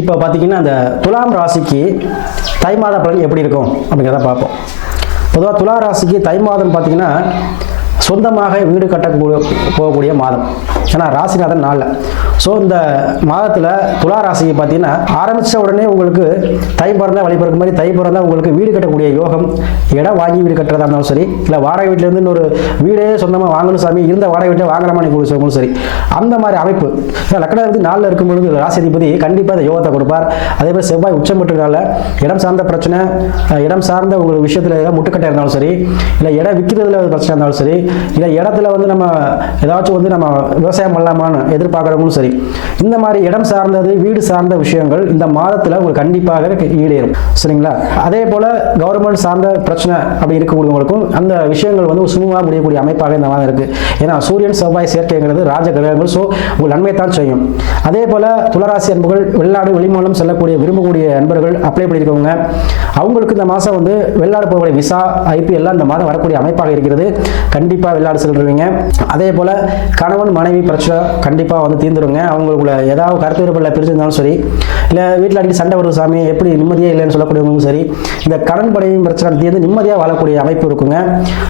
இப்போ பார்த்தீங்கன்னா அந்த துலாம் ராசிக்கு தை மாத பலன் எப்படி இருக்கும் அப்படிங்கிறத பார்ப்போம். பொதுவாக துலா ராசிக்கு தை மாதம் பார்த்தீங்கன்னா சொந்தமாக வீடு போகக்கூடிய மாதம். ஏன்னா ராசிநாதன் நாளில். ஸோ இந்த மாதத்தில் துலா ராசிக்கு பார்த்தீங்கன்னா ஆரம்பித்த உடனே உங்களுக்கு தை பிறந்தா வழி பிறகு மாதிரி தை பிறந்தா உங்களுக்கு வீடு கட்டக்கூடிய யோகம், இடம் வாங்கி வீடு கட்டுறதா இருந்தாலும் சரி, இல்லை வாடகை வீட்டிலேருந்து இன்னொரு வீடே சொந்தமாக வாங்கணும் சாமி, இருந்த வாடகை வீட்டை வாங்கலாமான்னு கொடுக்கணும் சரி, அந்த மாதிரி அமைப்பு லக்னாதிபதி நாளில் இருக்கும் பொழுது ராசி அதிபதி கண்டிப்பாக அந்த யோகத்தை கொடுப்பார். அதே மாதிரி செவ்வாய் உச்சம் பெற்றனால இடம் சார்ந்த பிரச்சனை, இடம் சார்ந்த உங்களுக்கு விஷயத்தில் ஏதாவது முட்டுக்கட்டை இருந்தாலும் சரி, இல்லை இடம் விற்கிறதுல பிரச்சனை இருந்தாலும் சரி, இல்லை இடத்துல வந்து நம்ம ஏதாச்சும் வந்து நம்ம விவசாயம் பண்ணலாமான்னு எதிர்பார்க்குறவங்களும் சரி, இந்த மாதிரி இடம் சார்ந்தது வீடு சார்ந்த விஷயங்கள் இந்த மாதத்தில் உங்களுக்கு கண்டிப்பாக ஈடேறும். சரிங்களா? அதே போல கவர்மெண்ட் சார்ந்த பிரச்சனை அப்படி இருக்கக்கூடியவங்களுக்கும் அந்த விஷயங்கள் வந்து சுமூகமாக முடியக்கூடிய அமைப்பாக இந்த மாதம் இருக்கு. ஏன்னா சூரியன் செவ்வாய் சேர்க்கைங்கிறது ராஜ கிரகங்கள். ஸோ உங்கள் நன்மைத்தான் செய்யும். அதே போல துளராசி அன்புகள் வெளிநாடு வெளிமாநிலம் செல்லக்கூடிய விரும்பக்கூடிய அன்பர்கள் அப்ளை பண்ணியிருக்கவங்க அவங்களுக்கு இந்த மாதம் வந்து வெளிநாடு போகக்கூடிய விசா ஐபி எல்லாம் இந்த மாதம் வரக்கூடிய அமைப்பாக இருக்கிறது. கண்டிப்பாக வெளிநாடு செல்றீங்க. அதே போல கணவன் மனைவி பிரச்சனை கண்டிப்பாக வந்து தீர்ந்துருங்க. அவங்களுக்குள்ள ஏதாவது கருத்து வேறுபாடுல பிரிச்சிருந்தாலும் சரி, இல்லை வீட்டில் அடிக்கடி சண்டை வருது சாமி எப்படி நிம்மதியாக இல்லைன்னு சொல்லக்கூடியவங்களும் சரி, இந்த கடன் படையும் பிரச்சனை தீர்ந்து நிம்மதியாக வாழக்கூடிய அமைப்பு இருக்குங்க.